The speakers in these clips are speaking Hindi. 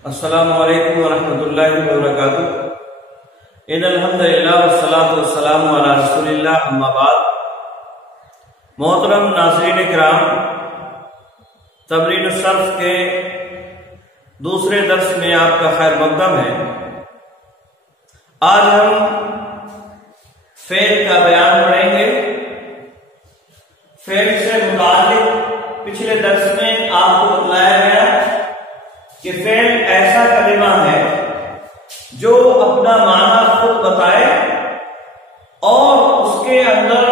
अस्सलामु अलैकुम वरहमतुल्लाहि वबरकातुहू। इन्नल हम्दुलिल्लाह वस्सलातु वस्सलामु अला रसूलिल्लाह अम्मा बाद। मोहतरम नाज़रीन किराम, तबरीन सर्फ के दूसरे दर्स में आपका खैर मक़दम है। आज हम फेल का बयान पढ़ेंगे। फेल से मुताल्लिक़ पिछले दर्स में आपको बतलाया गया कि फेल ऐसा कलिमा है जो अपना माना खुद बताए और उसके अंदर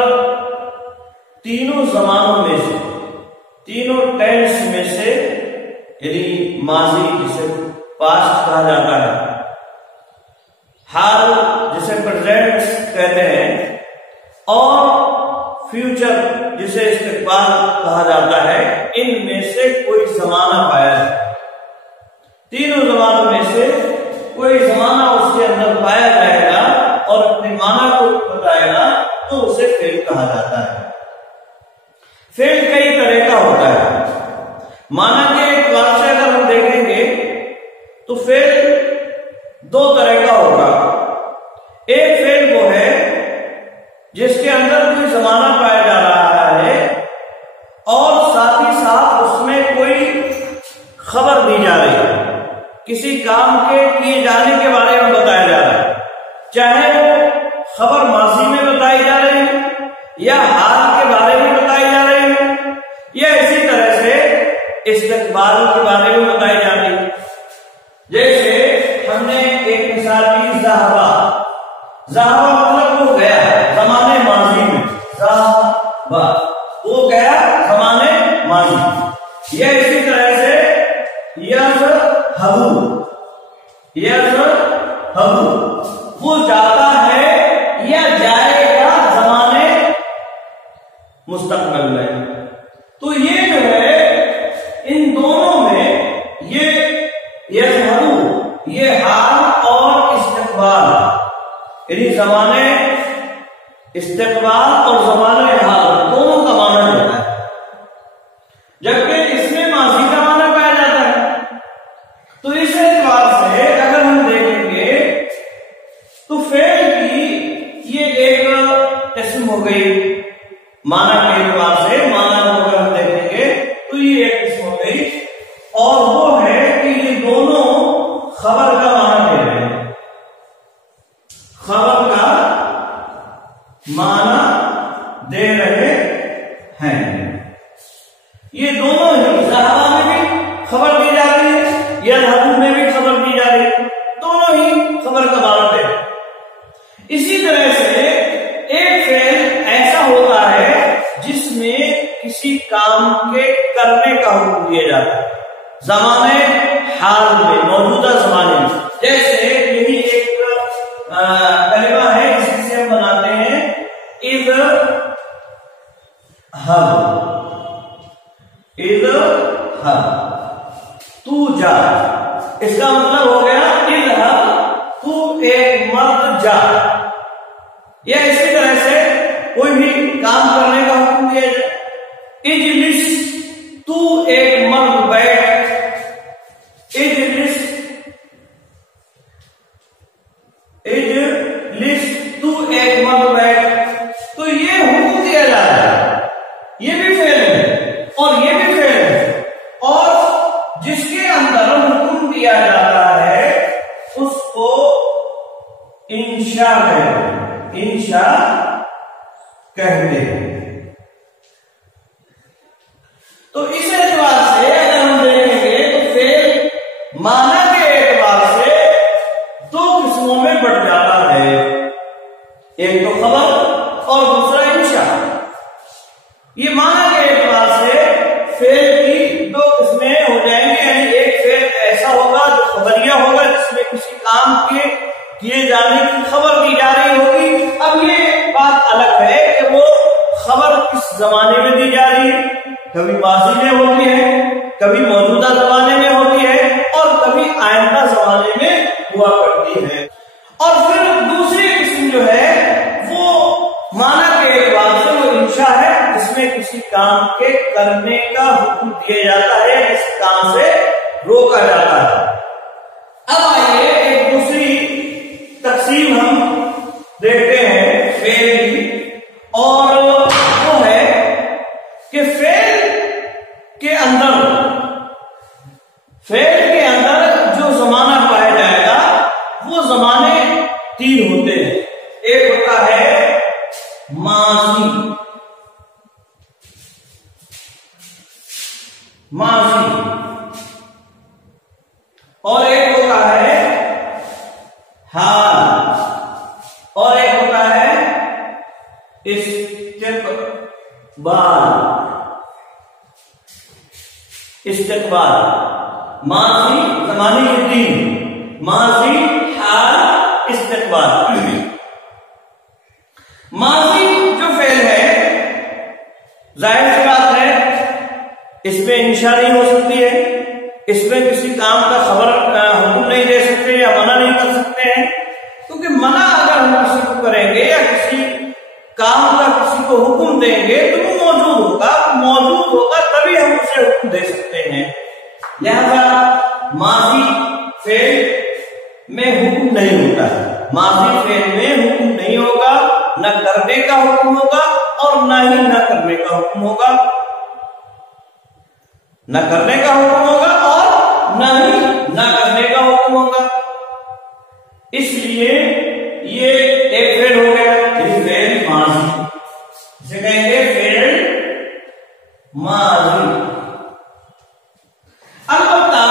तीनों जमानों में से, तीनों टेंस में से, यानी माजी जिसे पास्ट कहा जाता है, हाल जिसे प्रेजेंट कहते हैं, और फ्यूचर जिसे इस्तिक़बाल कहा जाता है, इनमें से कोई जमाना पाया जाए। तीनों जमानों में से कोई जमाना उसके अंदर पाया जाएगा और अपने माना को बताएगा तो उसे फेल कहा जाता है। फेल कई तरह का होता है। माना के एतबार से अगर हम देखेंगे तो फेल दो तरह का होगा। एक फेल वो है जिसके अंदर कोई जमाना पाया जा रहा है और साथ ही साथ उसमें कोई खबर दी जा रही है, किसी काम के किए जाने के बारे में बताया जा रहा है, चाहे वो खबर माजी में बताई जा रही है या हाल के बारे में बताई जा रही है या इसी तरह से इस्तिक़बाल के बारे में बताई जा रही है। जैसे हमने एक मिसाल दी, ज़हाबा। ज़हाबा मतलब वो गया ज़माने माजी में, ज़हाबा वो गया ज़माने माजी। या इसी तरह से यज़हबु वो जाता है या जाएगा ज़माने मुस्तक़बिल में। तो ये जो है इन दोनों में ये यज़हबु ये हाल और इस्तिक़बाल, यानी ज़माने इस्तिक़बाल और ज़माने हाल दोनों का माना जाता है, जबकि इसमें माज़ी का माना पाया जाता है। तो इस एतबार से अगर हम देखेंगे तो फेल की ये एक किस्म हो गई। माना के एतबार से माना को अगर हम देखेंगे तो ये एक किस्म हो गई, और वो है कि ये दोनों खबर का माना दे रहे हैं, खबर का माना दे रहे हैं। ये दोनों ही ज़हाबा में भी खबर दी जा रही है, यज़हबु में भी खबर दी जा रही है, दोनों ही खबर का माना दे। इसी तरह से एक फेल ऐसा होता है जिसमें किसी काम के करने का हुक्म दिया जाता है ज़माने हाल में, मौजूदा ज़माने में। जैसे यही एक कलिमा है जिससे हम बनाते हैं इज़हब, तू जा। इसका मतलब हो गया इज़हब, तू एक मर्द जा। या इसी तरह से कोई भी काम करने का हुक्म दिया जाए, इजलिस, तू एक मर्द बैठ। इजलिस, तू एक मर्द बैठ। तो ये हुक्म दिया जा रहा है, ये भी फेल है और ये भी फेल है। और जिसके अंदर हुक्म दिया जाता है उसको इंशा कहते हैं। तो इस एतबार से अगर हम देखेंगे तो फेल माना के एतबार से दो किस्मों में बढ़ जाता है, एक तो खबर और दूसरा इंशा। ये माना के एतबार से फेल की दो किस्में हो जाएंगी, यानी एक फेल ऐसा होगा जो खबरिया होगा जिसमें किसी काम के किए जाने की खबर दी जा रही होगी। अब ये बात अलग है कि वो खबर किस जमाने में दी जा रही है, कभी माजी में होती है, कभी मौजूदा जमाने में होती है और कभी आइंदा जमाने में हुआ करती है। और फिर दूसरी किस्म जो है वो माना के एतबार से वो इंशा है जिसमें किसी काम के करने का हुक्म दिया जाता है, इस काम से रोका जाता है। और एक होता है हाल, और एक होता है इस्तिकबाल। इस्तिकबाल माजी ज़मानी के तीन, माजी, हाल, इस्तिकबाल। माजी जो फेल है, जाहिर सी बात है इसमें इंशा नहीं हो सकती है, इसमें किसी काम का खबर हुक्म नहीं दे सकते या मना नहीं कर सकते हैं, क्योंकि मना अगर हम किसी को करेंगे या किसी काम का किसी को हुक्म देंगे तो वो मौजूद होगा तभी हम उसे हुक्म दे सकते हैं। लिहाजा माजी फेल में हुक्म नहीं होता है, माजी फेल में हुक्म नहीं होगा, न करने का हुक्म होगा और न ही न करने का हुक्म होगा, न करने का हुक्म होगा और न ही न करने का हुक्म होगा। इसलिए ये एक फेल हो गया, फेल माजी, इसे कहेंगे फेल माजी। अलबत्ता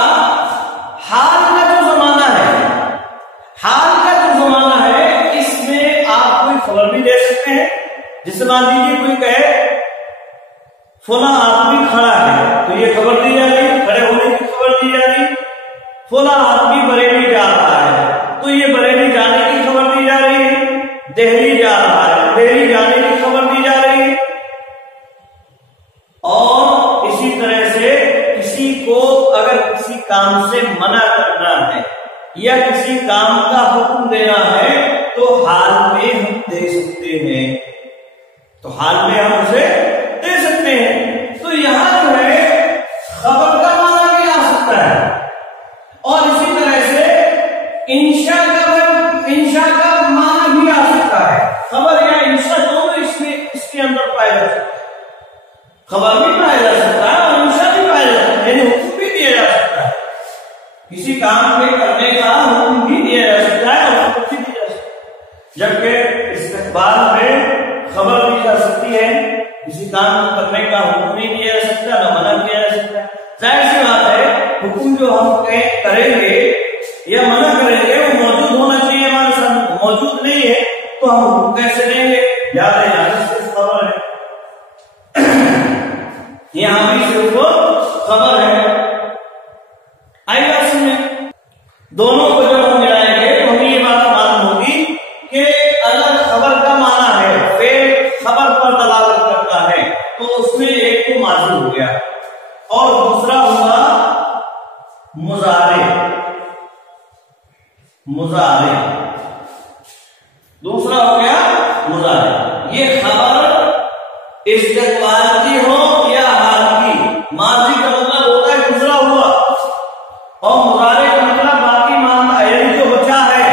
हाल का जो जमाना है, हाल का जो जमाना है, इसमें आप कोई खबर भी दे सकते हैं। जिसे मान लीजिए कोई कहे फला आदमी खड़ा है, तो ये खबर दी जा रही है, खड़े होने की खबर दी जा रही है। फला आदमी बरेली जा रहा है, तो ये बरेली जाने की खबर दी जा रही है। दिल्ली जा रहा है, दिल्ली जाने की खबर दी जा रही है। और इसी तरह से किसी को अगर किसी काम से मना करना है या किसी काम का हुक्म देना है तो हाल में हम दे सकते हैं, तो हाल में हम उसे दे सकते हैं। तो यहां जो है खबर का माना भी आ सकता है और इसी तरह से इंशा का माना भी आ सकता है। खबर या इंशा दोनों इसके अंदर पाया जा सकता है, खबर भी पाया जा सकता है और इंशा भी पाया जा सकता है, हुक्म भी दिया जा सकता है। किसी काम के करने का हुक्म भी दिया जा सकता है और हुक्म भी दिया जा सकता है, जबकि इस्तिकबाल में खबर दी जा सकती है, किसी काम को करने का हुक्म नहीं दिया जा सकता, न मना किया जा सकता है। जाहिर सी बात है हुक्म जो हम करेंगे या मना करेंगे वो मौजूद होना चाहिए हमारे साथ, मौजूद नहीं है तो हम हुक्म कैसे देंगे? याद है सिर्फ खबर है, यहां भी सिर्फ खबर है। आइए बात सुनिए, दोनों को जब हम मिलाएंगे तो हमें ये बात मालूम होगी कि अलग खबर का माना है, फेल खबर पर दलालत करता है, तो उसमें एक तो माजी हो गया और दूसरा होगा मुजारे। मुजारे दूसरा हो गया मुजारे। ये खबर इस्तिकबाल की हो या हाल की, माजी का मतलब होता है गुजरा हुआ और मुजारे का मतलब बाकी मानता है, यानी जो बचा है,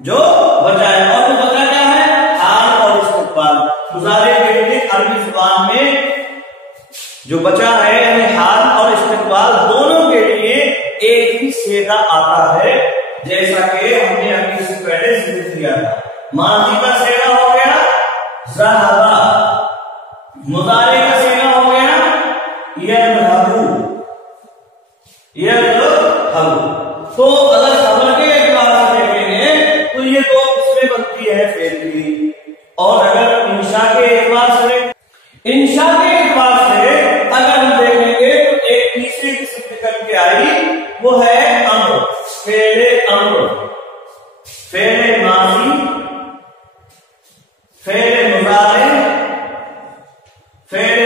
जो बचा है। और जो बचा क्या है? हाल और इस्तिकबाल। मुजारे के लिए अरबी जुबान में जो बचा है यानी हाल और इस्तिकबाल दोनों के लिए एक ही सेगा आता है, जैसा कि हमने अभी इससे पहले जिक्र किया था। माजी का सेगा हो गया ज़हबा, मुजारे का सेगा हो गया यज़हबु। तो अगर खबर के एतबार से देखेंगे तो ये दो किस्में बनती है फेल की, और अगर इंशा के एतबार से अगर हम देखेंगे तो एक तीसरी किस्म निकल के आई, वो है अम्र, फेले अम्र, फेले माजी, फेले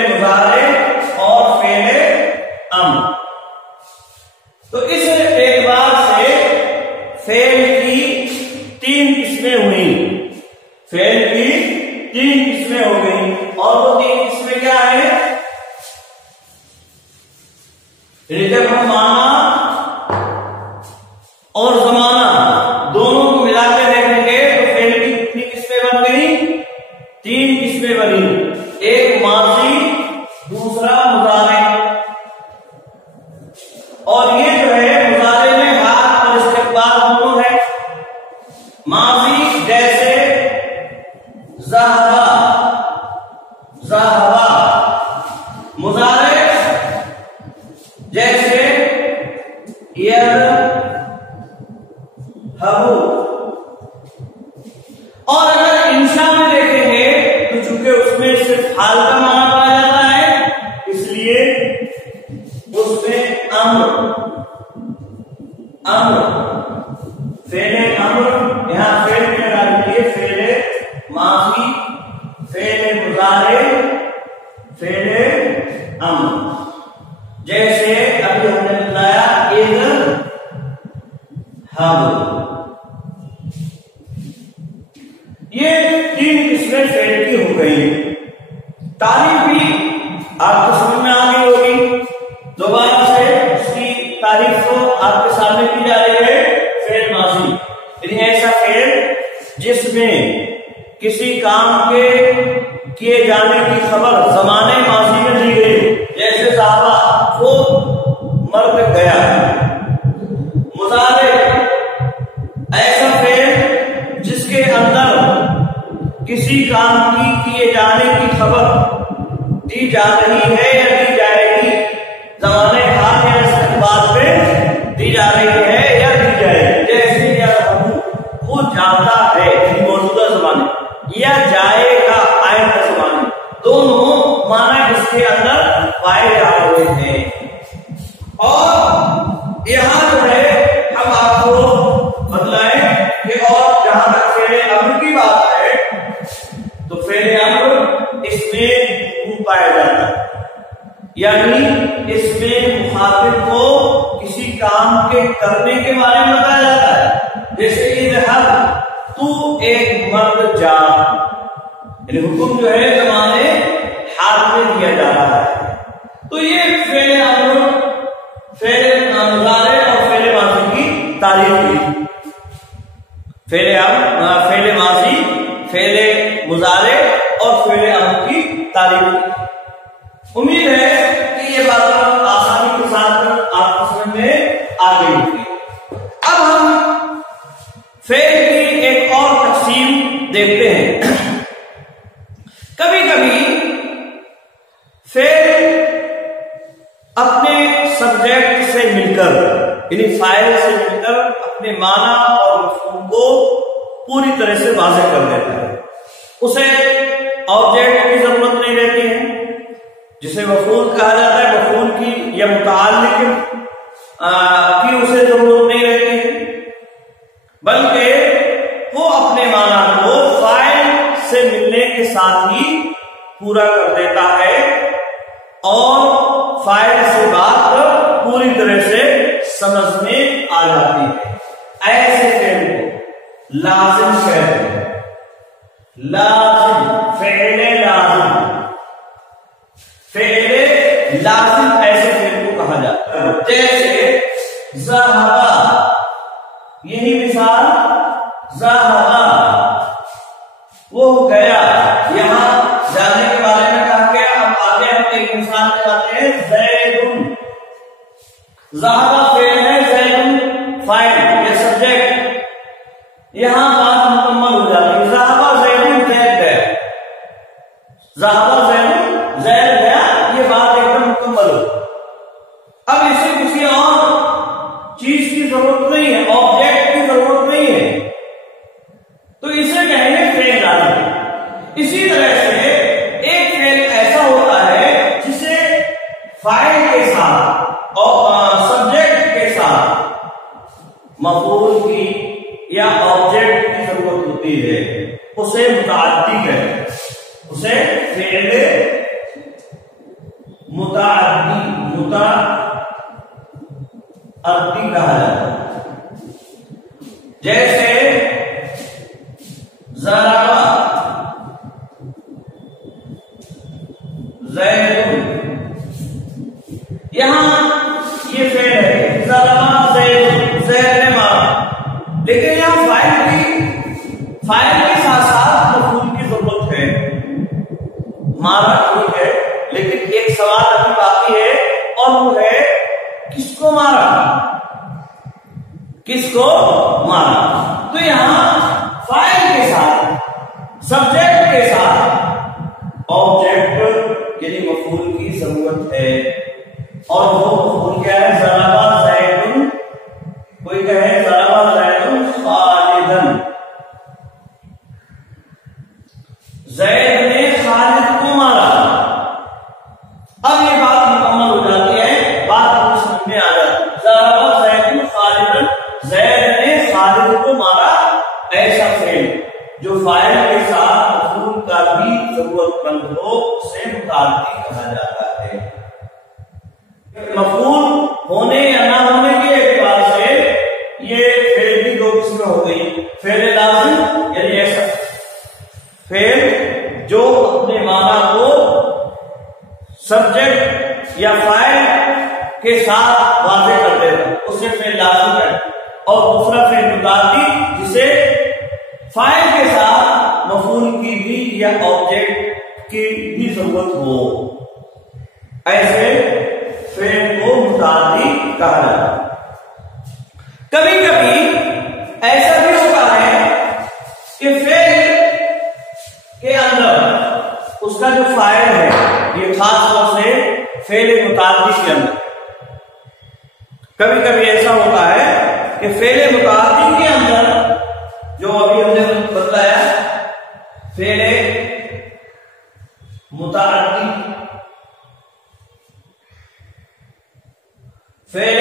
मुजारे और फेले अम्र। तो इस एतबार से फेल की तीन किस्में हुई, फेल की तीन किस्में हो गई, और वो तीन किस्में क्या है? जब हम माना और जमाना दोनों को मिलाकर देखेंगे तो फेल की कितनी किस्में बन गई? तीन किस्में बनी, एक माजी, दूसरा मुजारे। और ये जो है मुजारे में हाल और इस्तिकबाल दोनों है। माजी जैसे ज़हबा, मुजारे जैसे यज़हबु। और अगर इंशा में देखेंगे तो चूंकि उसमें सिर्फ हाल का माना पाया जाता है, इसलिए उसमें अम्र फेले अम्र, यहां फेल की लगा दीजिए, फेले माफी, फेले मुजारे, फेले अम्र। जैसे अभी हमने बताया इज़हबु। ये 3 किस्में फेल की हो गई। तारीफ भी आपको समझ में आ गई होगी। दोबारा से उसकी तारीफ को आपके सामने की जा रही है। फेल माजी यानी ऐसा फेल जिसमें किसी काम के किए जाने की खबर जमाने माजी में दी गई, जैसे साहबा वो मर्द गया। मुजारे ऐसा फेल जिसके अंदर किसी काम की किए जाने की खबर दी जा रही है या दी जाएगी, जमाने हाल या इस्तेमाल पे दी जा रही है या दी जाएगी। जैसे वो जाता है मौजूदा जमाने या जाएगा आइंदा जमाने, दोनों माना इसके अंदर पाए जा रहे हैं। और यहां जो है हम आपको बतलाएं कि और जहां तक फेले अम्र की बात है तो फेले अम्र इसमें पाया जाता है, यानी इसमें मुखातिब को किसी काम के करने के बारे में बताया जाता है। जैसे इज़हब, तू एक मर्द जा, यानी हुक्म जो है जमाने हाथ में दिया जा रहा है। तो ये फेले अम्र, फेले मुजारे और फेले माजी की तारीफ की। फेले अम्र, फेले माजी, फेले मुजारे और फेले अम्र की तारीफ। उम्मीद है कि ये बात आसानी के साथ आपको समझ में आ गई होगी। अब हम फेल की एक और तकसीम देखते हैं। कभी कभी फेल अपने सब्जेक्ट से मिलकर यानी फाइल से मिलकर अपने माना और मफहूम को पूरी तरह से वाज़ेह कर देता है। उसे ऑब्जेक्ट की जरूरत नहीं रहती है, जिसे मफूल कहा जाता है, मफूल की या मुताल्लिक की उसे जरूरत नहीं रहती है, बल्कि वो अपने माना को फाइल से मिलने के साथ ही पूरा कर देता है और फाइल से बात पूरी तरह से समझ में आ जाती है। ऐसे फेल को लाजिम कहते हैं। लाजिम, फेले लाजिम, फेले लाजिम ऐसे फेल को कहा जाता है। जैसे ज़हबा, यही मिसाल, ज़हबा वो गया, यहां जाने के बारे में कहा गया। अब आगे हम एक मिसाल लगाते हैं, ज़ैदुन। ज़हबा फेल है, ज़ैदुन फाइल या सब्जेक्ट। यहां बात मुकम्मल हो जाती है। ज़हबा ज़ैदुन, ज़ैद गया। ज़हबा ज़ैदुन, ज़ैद गया, ये बात एकदम मुकम्मल हो। अब इसे किसी और चीज की जरूरत नहीं है, ऑब्जेक्ट की जरूरत नहीं है, तो इसे कहेंगे फेल लाजिम। इसी तरह से एक फेल ऐसा होता है जिसे फाइल के साथ और सब्जेक्ट के साथ मफूल की या ऑब्जेक्ट की जरूरत होती है, उसे मुताअद्दी कहते हैं। उसे फेल मुताअद्दी कहा जाता है। जैसे ज़राबा, ज़ैदुन, यहां ये फेल है। ज़राबा ज़ैदुन, ज़ैद ने मारा, लेकिन यहां फाइल के साथ साथ मफूल की जरूरत है। मारा ठीक है, लेकिन एक सवाल अभी बाकी है और वो है किसको मारा, किसको मारा। तो यहां फाइल के साथ, सब्जेक्ट के साथ ऑब्जेक्ट यानी मफूल की जरूरत है। और वो मफूल क्या है? ज़राबा ज़ैदुन कोई कहे ज़रबा ज़ैदुन खालिदन, ज़ैद ने खालिद को मारा। अब ये बात मुकम्मल हो जाती है, बात पूरी समझ में आ जाती है। ज़रबा ज़ैदुन खालिदन, ज़ैद ने खालिद को मारा, ऐसा फेल जो फाइल के साथ मफूल का भी जरूरतमंद हो उसे मुताअद्दी कहा जाता है। मफूल होने या ना होने के एतबार से ये फेल की दो किस्में हो गई। फेल लाज़िम यानी ऐसा फेल जो अपने माना को सब्जेक्ट या फाइल के साथ वाज़े कर देगा, उसे फेल लाज़िम है। और दूसरा फेल मुताअद्दी जिसे फाइल के साथ मफूल की भी या ऑब्जेक्ट की भी जरूरत हो, ऐसे फेल को मुताअद्दी कहा जाता है। कभी कभी ऐसा भी होता है कि फेल के अंदर उसका जो फाइल है, ये खास तौर से फेल मुताअद्दी के अंदर कभी कभी ऐसा होता है कि फेल मुताअद्दी के अंदर जो अभी हमने बताया फेल मुताअद्दी, फेल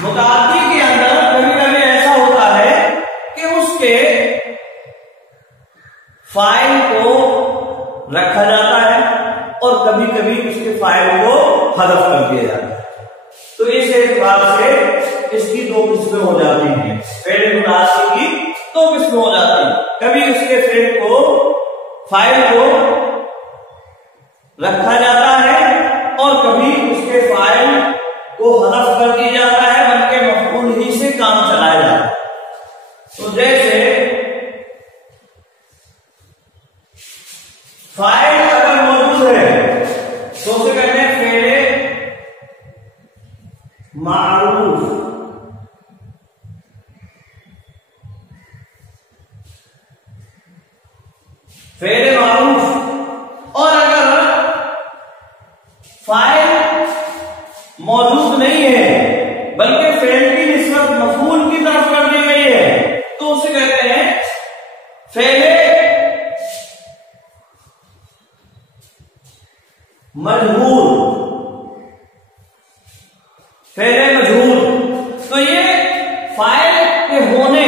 मुताअद्दी के अंदर कभी कभी ऐसा होता है कि उसके फाइल को रखा जाता है और कभी कभी उसके फाइल को हज़फ कर दिया जाता है। तो इस एतबार से इसकी दो किस्में हो जाती हैं। फेल मुताअद्दी की दो किस्में हो जाती हैं। कभी उसके फेल को फाइल को रखा जाता है और कभी उसके फाइल को हज़फ कर दिया जाता है, बल्कि मफूल ही से काम चलाया जाता है। तो जैसे फाइल अगर मौजूद है तो उसे कहते हैं फेल मारूफ, फेल मारूफ। और अगर फाइल मौजूद नहीं है बल्कि फेल की निस्बत मफूल की तरफ कर दी गई है तो उसे कहते हैं फेल मजहूल, फेल मजहूल। तो ये फाइल के होने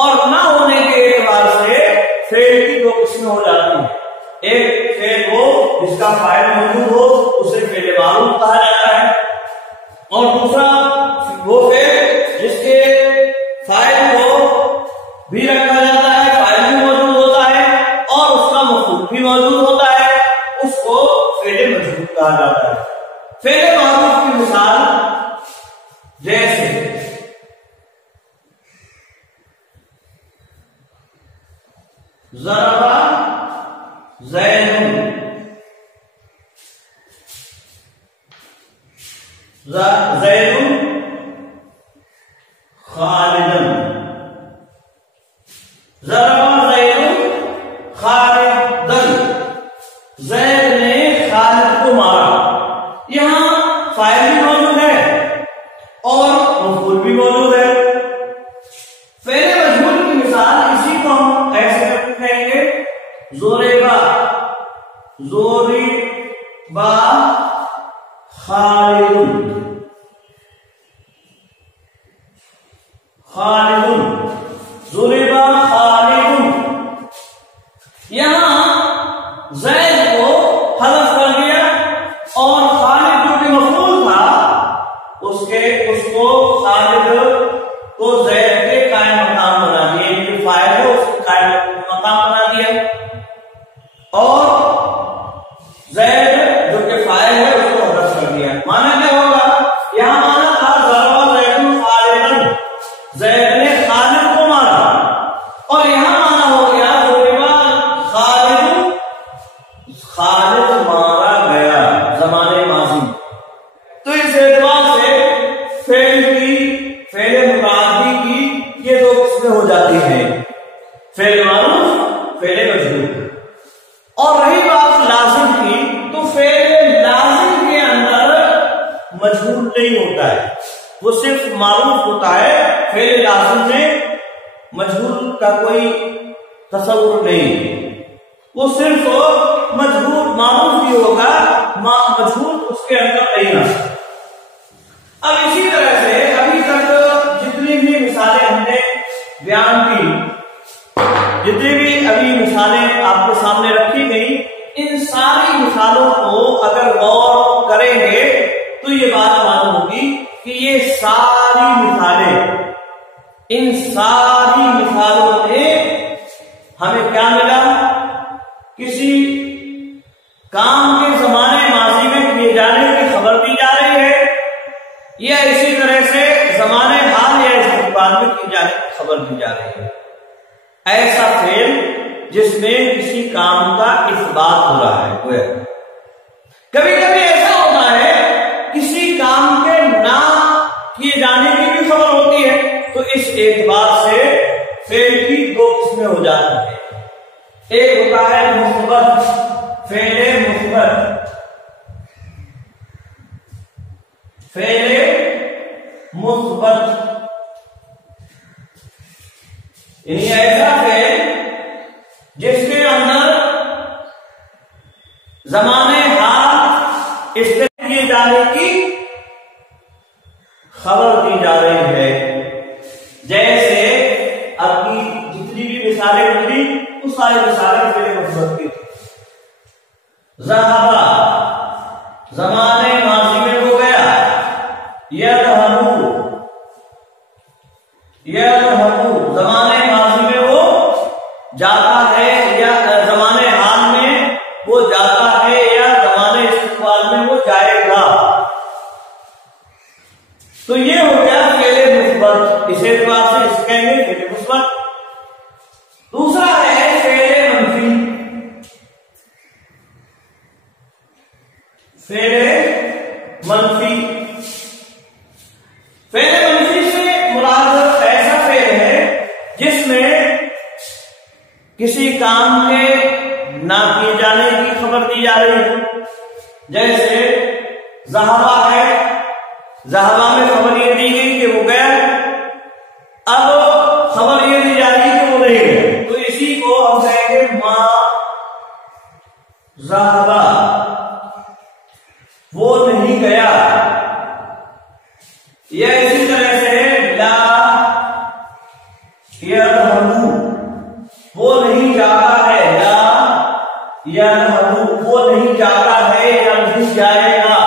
और ना होने के एतबार से फेल की दो किस्में हो जाती हैं। एक फेल हो जिसका फाइल मौजूद हो उसे फेल मारूफ कहा जाता है, और दूसरा वो फेल जिसके फाइल को भी रखा जाता है, फाइल भी मौजूद होता है और उसका मफूल भी मौजूद होता है, उसको फेल मजहूल कहा जाता है। फेल मारूफ की मिसाल जैसे ज़रबा ज़ैदुन, ज़ैदुन खालिदन, ज़रबा ज़ैदुन खालिदन, ज़ैद ने खालिद को मारा। यहां फाइल भी मौजूद है और मफूल भी मौजूद है। फेल मजहूल की मिसाल इसी को हम ऐसे कहेंगे ज़ोरेबा, ज़ोरेबा खालिदुन, खालिदुन, ज़ोरेबा खालिदुन। यहां ज़ैद को हज़फ कर दिया और खालिद जो कि मफूल था उसको खालिद को ज़ैद के कायम मकाम बना दिया, जो फाइल है उसको कायम मकाम बना दिया, और ज़ैद जो कि फाइल है उसको हज़फ कर दिया। माना क्या होगा? यहां माना था ज़रबा ज़ैदुन खालिदन, ज़ैद ने खालिद को मारा, और यहां माना हो गया ज़रबा खालिदुन, खालिद मारा गया, ज़माने माज़ी। तो इस एतबार से फेल मुताअद्दी की ये दो किस्में हो जाती हैं, फेल मारूफ, फेल मजहूल। और रही बात लाजिम की, तो फेल लाजिम के अंदर मजहूल नहीं होता है, वो सिर्फ मारूफ होता होता है, फेल लाजिम में मजहूल का कोई तस्वुर नहीं, वो सिर्फ मजहूल मारूफ भी होगा, मजहूल उसके अंदर नहीं आ। अब इसी तरह से अभी तक जितनी भी मिसालें हमने बयान की, जितनी भी अभी मिसालें आपके सामने रखी गई, इन सारी मिसालों को अगर गौर करेंगे तो ये बात मालूम होगी कि ये सारी मिसालें, इन सारी मिसालों में हमें क्या मिला? किसी काम के जमाने माजी में किए जाने की खबर दी जा रही है, या इसी तरह से जमाने हाल या इस्तेमाल में किए जाने की खबर दी जा रही है। ऐसा फेल जिसमें किसी काम का इस्बात हो रहा है। कभी कभी ऐसा होता है किसी काम के ना किए जाने की भी खबर होती है, तो इस एतबार से फेल की दो किस्में हो जाती है। एक होता है मुस्बत फेल, मुस्बत फेल मुस्बत, ऐसा फेल जिसके अंदर जमाने हाल इस्तेमाल किए जाने की खबर दी जा रही है। जैसे आपकी जितनी भी मिसालें मिली उस सारी मिसालें फेल मुस्बत की। ज़हाबा जमाने माजी में हो गया, यज़हबू जमाने माजी में वो जाता है, या जमाने हाल में वो जाता है, या जमाने इस्तेमाल में वो जाएगा। तो ये हो गया फेल मुस्बत, इस एतबार से इसे कहेंगे फेल मुस्बत। दूसरा है फेल मनफी, फेल मनफी। फेल मनफी से मुराद ऐसा फेल है जिसमें किसी काम के ना किए जाने की खबर दी जा रही है। जैसे ज़हाबा है, ज़हाबा में खबर ये दी गई कि वो गया, अब खबर ये दी जा रही है कि वो नहीं गया, तो इसी को हम कहेंगे मा ज़हाबा, वो नहीं गया। या इसी तरह से ला यज़हबू, वो नहीं जाता है, ला यज़हबू, वो नहीं जाता है या नहीं जाएगा।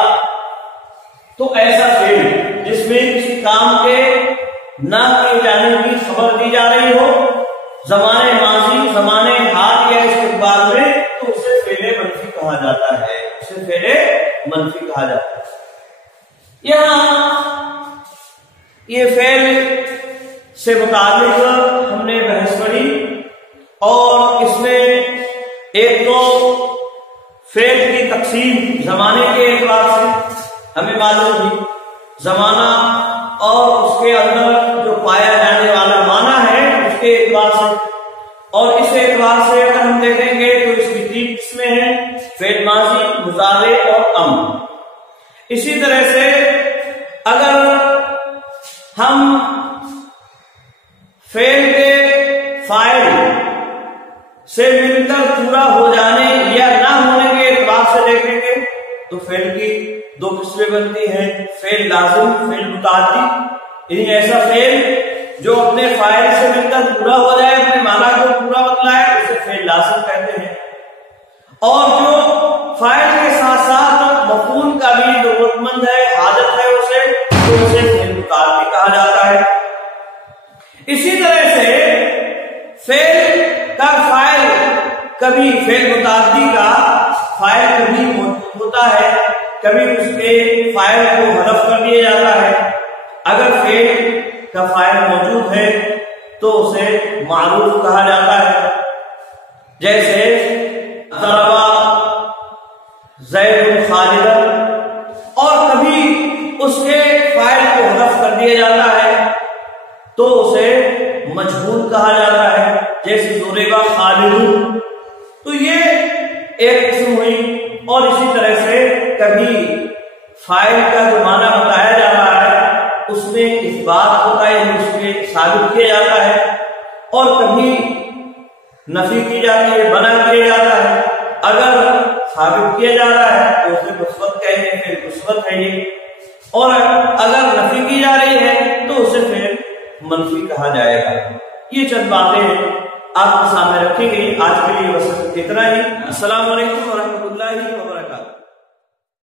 तो ऐसा फेल जिसमें किसी काम के ना किए जाने की खबर दी जा रही हो, जमाने माजी, जमाने हाल या इस्तेमाल में, तो उसे फेल मनफी कहा जाता है, उसे फेल मनफी कहा जाता है। यहां ये फेल से मुताबिक हमने बहस पढ़ी, और इसमें एक तो फेल की तकसीम जमाने के एतबार से हमें मालूम थी, जमाना और उसके अंदर जो पाया जाने वाला माना है उसके एतबार से, और इस एतबार से अगर हम देखेंगे तो इसकी तीन किस्में हैं, फेल माजी, मुजारे और अम्र। इसी तरह से अगर हम फेल के फाइल से मिलकर पूरा हो जाने या ना होने के एतबार से देखेंगे तो फेल की दो किस्में बनती हैं, फेल लाजिम, फेल मुताद्दी। यानी ऐसा फेल जो अपने फाइल से मिलकर पूरा हो जाए, अपने माना को पूरा बदलाए, उसे फेल लाजिम कहते हैं। और जो फाइल के साथ साथ मफूल का भी जरूरतमंद है, हाजत है उसे, तो उसे फेल मुताद्दी कहा जाता है। इसी तरह से फेल का फाइल कभी फेल मुताद्दी का फाइल कभी मौजूद होता है, कभी उसके फाइल को हदफ कर दिया जाता है। अगर फेल का फाइल मौजूद है तो उसे मारूफ कहा जाता है। जैसे ज़रबा ज़ैद खालिदन, और कभी उसके फाइल को हदफ कर दिया जाता है तो उसे मजहूल कहा जाता है, जैसे ज़ुरिबा खालिदुन। तो ये एक किस्म हुई। और इसी तरह से कभी फाइल का जो माना बताया जा रहा है उसमें बात होता है उसके साबित किया जाता है, और कभी नफी की जाती है, बना किया जाता है। अगर साबित किया जा रहा है तो उसे मुस्बत कहेंगे, फिर मुस्बत है ये, और अगर नफी की जा रही है तो उसे फिर मनफी कहा जाएगा। ये चंद बातें आपके सामने रखी गई। आज के लिए बस इतना ही। अस्सलाम वालेकुम व रहमतुल्लाहि व बरकातहू।